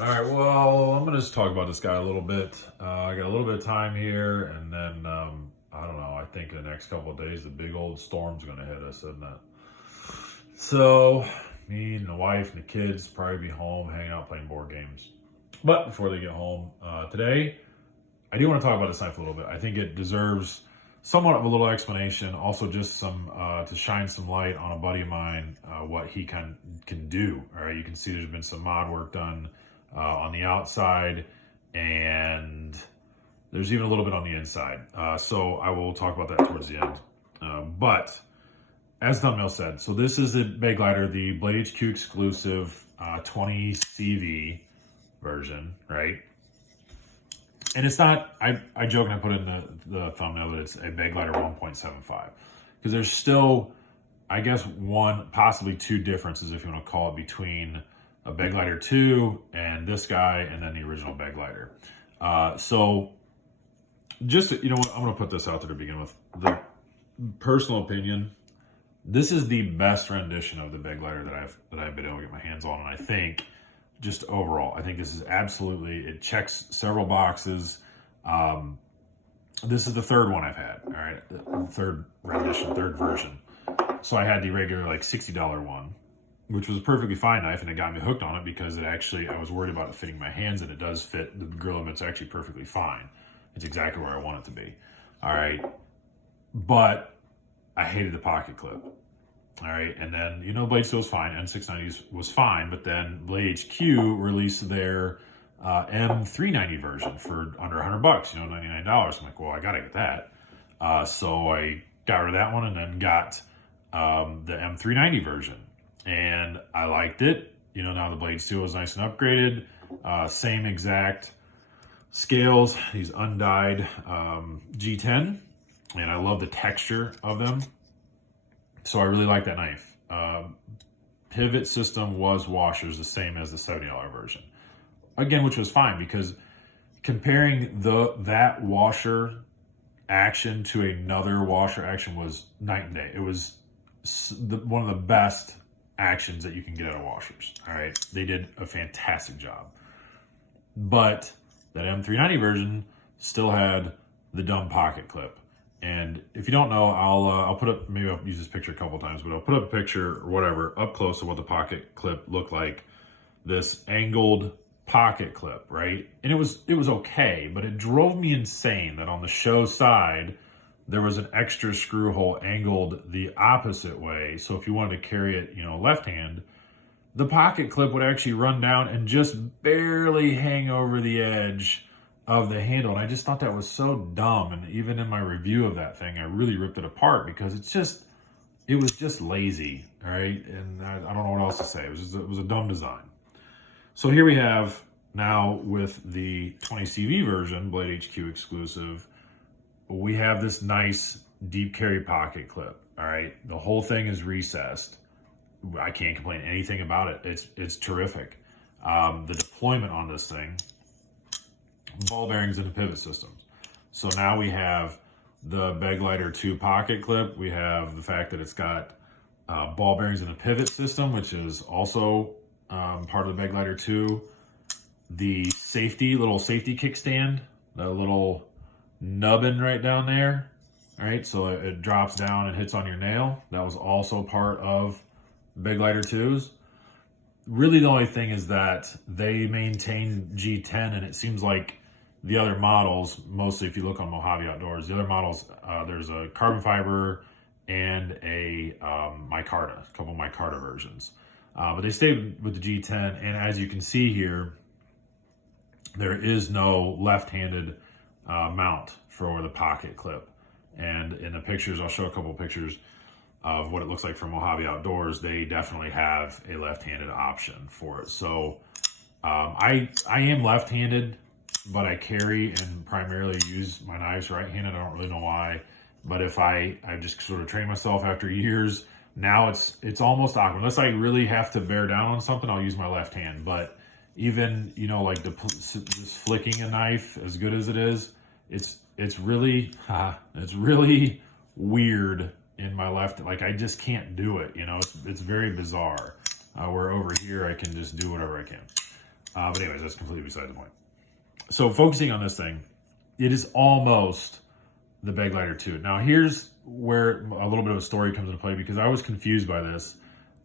All right, well, I'm going to just talk about this guy a little bit. I got a little bit of time here, and then, I don't know, I think in the next couple of days, the big old storm's going to hit us, isn't it? So, me and the wife and the kids probably be home, hanging out, playing board games. But before they get home, today, I do want to talk about this knife a little bit. I think it deserves somewhat of a little explanation, also just some, to shine some light on a buddy of mine, what he can do. All right, you can see there's been some mod work done on the outside, and there's even a little bit on the inside. So I will talk about that towards the end. But as the thumbnail said, so this is the Begleiter, the Blade HQ Exclusive 20 CV version, right? And it's not, I joke and I put in the thumbnail that it's a Begleiter 1.75. Because there's still, I guess, one, possibly two differences, if you want to call it, between a Begleiter 2 and this guy, and then the original Begleiter. So just, you know what, I'm going to put this out there to begin with. The personal opinion, this is the best rendition of the Begleiter that I've been able to get my hands on, and I think just overall, I think this is absolutely, it checks several boxes. This is the third one I've had, all right? Third rendition, third version. So I had the regular like $60 one, which was a perfectly fine knife, and it got me hooked on it because it actually, I was worried about it fitting my hands, and it does fit. The grill limit's actually perfectly fine. It's exactly where I want it to be. All right. But I hated the pocket clip. All right. And then, you know, Blade Steel was fine. N690 was fine, but then Blade HQ released their M390 version for under $100, you know, $99. I'm like, well, I got to get that. So I got rid of that one and then got the M390 version. And I liked it. You know, now the Blade Steel is nice and upgraded. Same exact scales, these undyed G10. And I love the texture of them. So I really like that knife. Pivot system was washers, the same as the $70 version. Again, which was fine because comparing that washer action to another washer action was night and day. It was one of the best actions that you can get out of washers. All right, they did a fantastic job. But that M390 version still had the dumb pocket clip. And if you don't know, I'll put up, maybe I'll use this picture a couple times, but I'll put up a picture or whatever up close of what the pocket clip looked like. This angled pocket clip, right? And it was okay, but it drove me insane that on the show side, there was an extra screw hole angled the opposite way. So if you wanted to carry it, you know, left hand, the pocket clip would actually run down and just barely hang over the edge of the handle. And I just thought that was so dumb. And even in my review of that thing, I really ripped it apart because it was just lazy. All right. And I don't know what else to say. It was a dumb design. So here we have now with the 20CV version, Blade HQ Exclusive, we have this nice deep carry pocket clip. All right. The whole thing is recessed. I can't complain anything about it. It's terrific. The deployment on this thing, ball bearings and the pivot systems. So now we have the Begleiter 2 pocket clip. We have the fact that it's got ball bearings and a pivot system, which is also part of the Begleiter 2. The little safety kickstand, the little nubbin right down there. All right, so it drops down and hits on your nail. That was also part of Begleiter 2's. Really the only thing is that they maintain G10, and it seems like the other models, mostly if you look on Mojave Outdoors, the other models, there's a carbon fiber and a micarta, a couple micarta versions. But they stayed with the G10, and as you can see here, there is no left-handed mount for the pocket clip. And in the pictures, I'll show a couple pictures of what it looks like from Mojave Outdoors. They definitely have a left-handed option for it. So I am left-handed, but I carry and primarily use my knives right-handed. I don't really know why, but if I just sort of trained myself after years. Now it's almost awkward. Unless I really have to bear down on something, I'll use my left hand. But even, you know, like just flicking a knife, as good as it is, it's really weird in my left. Like I just can't do it. You know, it's very bizarre. Where over here I can just do whatever I can. But anyways, that's completely beside the point. So focusing on this thing, it is almost the Begleiter 2. Now here's where a little bit of a story comes into play, because I was confused by this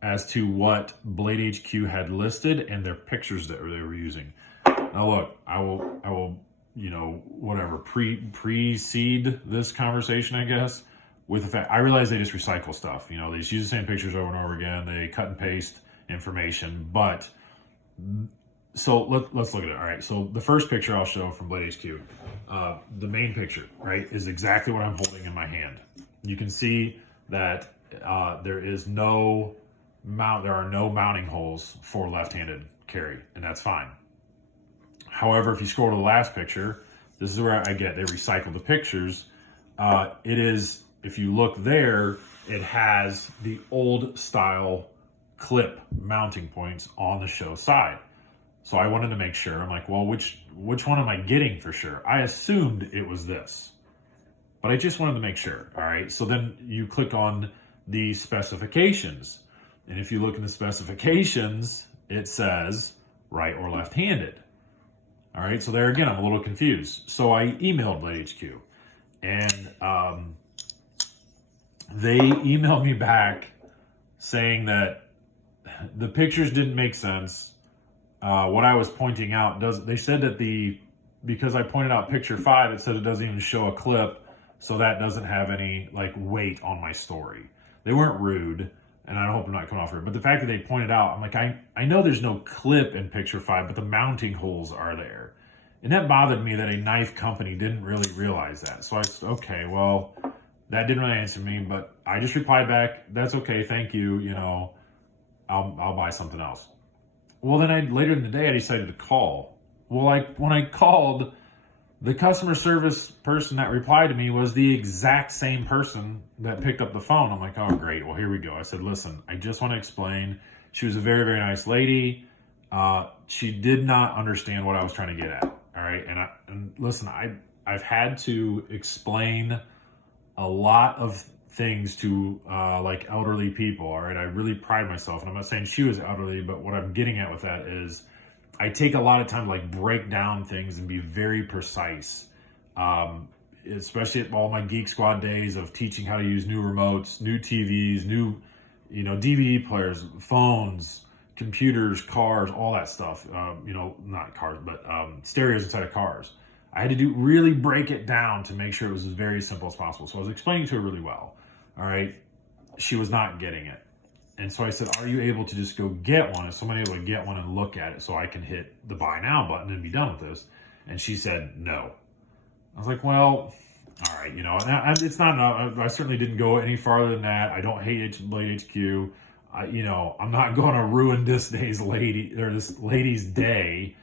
as to what Blade HQ had listed and their pictures that they were using. Now look, I will, you know, whatever, precede this conversation, I guess, with the fact I realize they just recycle stuff. You know, they just use the same pictures over and over again. They cut and paste information, but so let's look at it. All right, so the first picture I'll show from Blade HQ, the main picture, right, is exactly what I'm holding in my hand. You can see that there are no mounting holes for left-handed carry, and that's fine. However, if you scroll to the last picture, this is where they recycle the pictures. It is, if you look there, it has the old style clip mounting points on the show side. So I wanted to make sure. I'm like, well, which one am I getting for sure? I assumed it was this, but I just wanted to make sure. All right. So then you click on the specifications, and if you look in the specifications, it says right or left-handed. All right. So there again, I'm a little confused. So I emailed Blade HQ, and they emailed me back saying that the pictures didn't make sense. What I was pointing out they said that because I pointed out picture 5, it said it doesn't even show a clip, so that doesn't have any like weight on my story. They weren't rude, and I hope I'm not coming off rude, but the fact that they pointed out, I'm like, I know there's no clip in picture 5, but the mounting holes are there. And that bothered me that a knife company didn't really realize that. So I said, okay, well, that didn't really answer me, but I just replied back, that's okay, thank you, you know, I'll buy something else. Well, then later in the day, I decided to call. Well, when I called, the customer service person that replied to me was the exact same person that picked up the phone. I'm like, oh, great. Well, here we go. I said, listen, I just want to explain. She was a very, very nice lady. She did not understand what I was trying to get at. All right. And listen, I've had to explain a lot of things to like elderly people. All right. I really pride myself, and I'm not saying she was elderly, but what I'm getting at with that is I take a lot of time to like break down things and be very precise. Especially at all my Geek Squad days of teaching how to use new remotes, new TVs, new, you know, DVD players, phones, computers, cars, all that stuff. You know, not cars, but stereos inside of cars. I had to really break it down to make sure it was as very simple as possible. So I was explaining to her really well. All right. She was not getting it. And so I said, are you able to just go get one? Is somebody able to get one and look at it so I can hit the buy now button and be done with this? And she said, no. I was like, well, all right, you know, it's not, I certainly didn't go any farther than that. I don't hate Blade HQ. You know, I'm not going to ruin this lady's day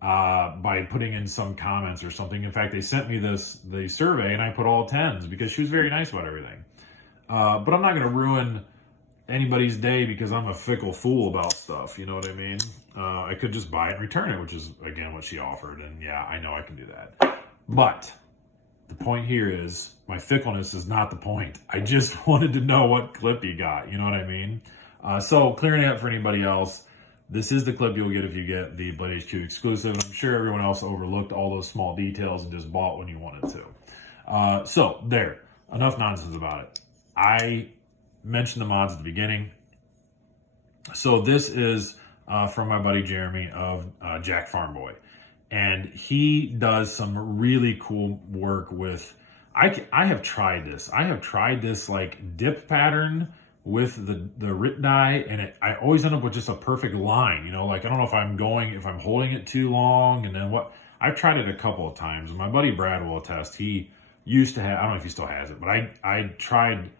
by putting in some comments or something. In fact, they sent me the survey, and I put all 10s because she was very nice about everything. But I'm not going to ruin anybody's day because I'm a fickle fool about stuff. You know what I mean? I could just buy it and return it, which is, again, what she offered. And yeah, I know I can do that. But the point here is my fickleness is not the point. I just wanted to know what clip you got. You know what I mean? So clearing it up for anybody else, this is the clip you'll get if you get the Blade HQ exclusive. I'm sure everyone else overlooked all those small details and just bought when you wanted to. So there, enough nonsense about it. I mentioned the mods at the beginning. So this is from my buddy Jeremy of Jack Farm Boy. And he does some really cool work with, I have tried this. I have tried this like dip pattern with the RIT die, and I always end up with just a perfect line, you know, like I don't know if I'm holding it too long, and then what, I've tried it a couple of times. My buddy Brad will attest. He used to have, I don't know if he still has it, but I tried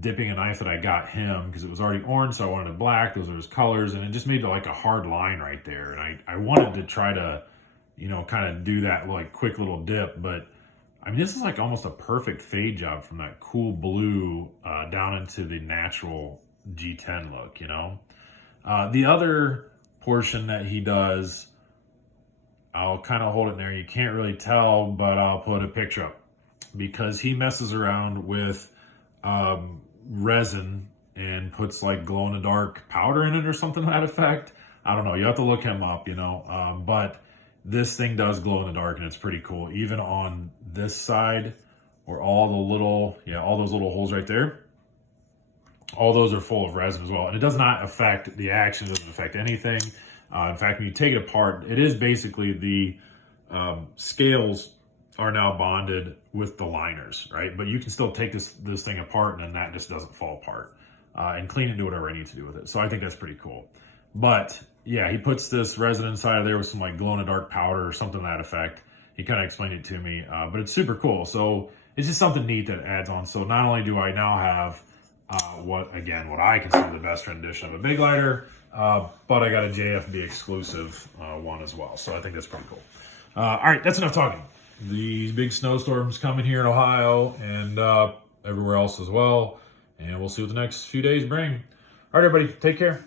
dipping a knife that I got him because it was already orange, so I wanted it black. Those are his colors, and it just made like a hard line right there. And I wanted to try to, you know, kind of do that like quick little dip, but I mean, this is like almost a perfect fade job from that cool blue down into the natural G10 look, you know? The other portion that he does, I'll kind of hold it in there. You can't really tell, but I'll put a picture up because he messes around with resin and puts like glow-in-the-dark powder in it or something to that effect. I don't know. You have to look him up, you know. But this thing does glow in the dark, and it's pretty cool. Even on this side, where all those little holes right there, all those are full of resin as well. And it does not affect the action. It doesn't affect anything. In fact, when you take it apart, it is basically the scales are now bonded with the liners, right? But you can still take this thing apart, and then that just doesn't fall apart, and clean it and do whatever I need to do with it. So I think that's pretty cool. But yeah, he puts this resin inside of there with some like glow in the dark powder or something to that effect. He kind of explained it to me, but it's super cool. So it's just something neat that adds on. So not only do I now have what I consider the best rendition of a big lighter, but I got a JFB exclusive one as well. So I think that's pretty cool. All right, that's enough talking. These big snowstorms coming here in Ohio and everywhere else as well. And we'll see what the next few days bring. All right, everybody, take care.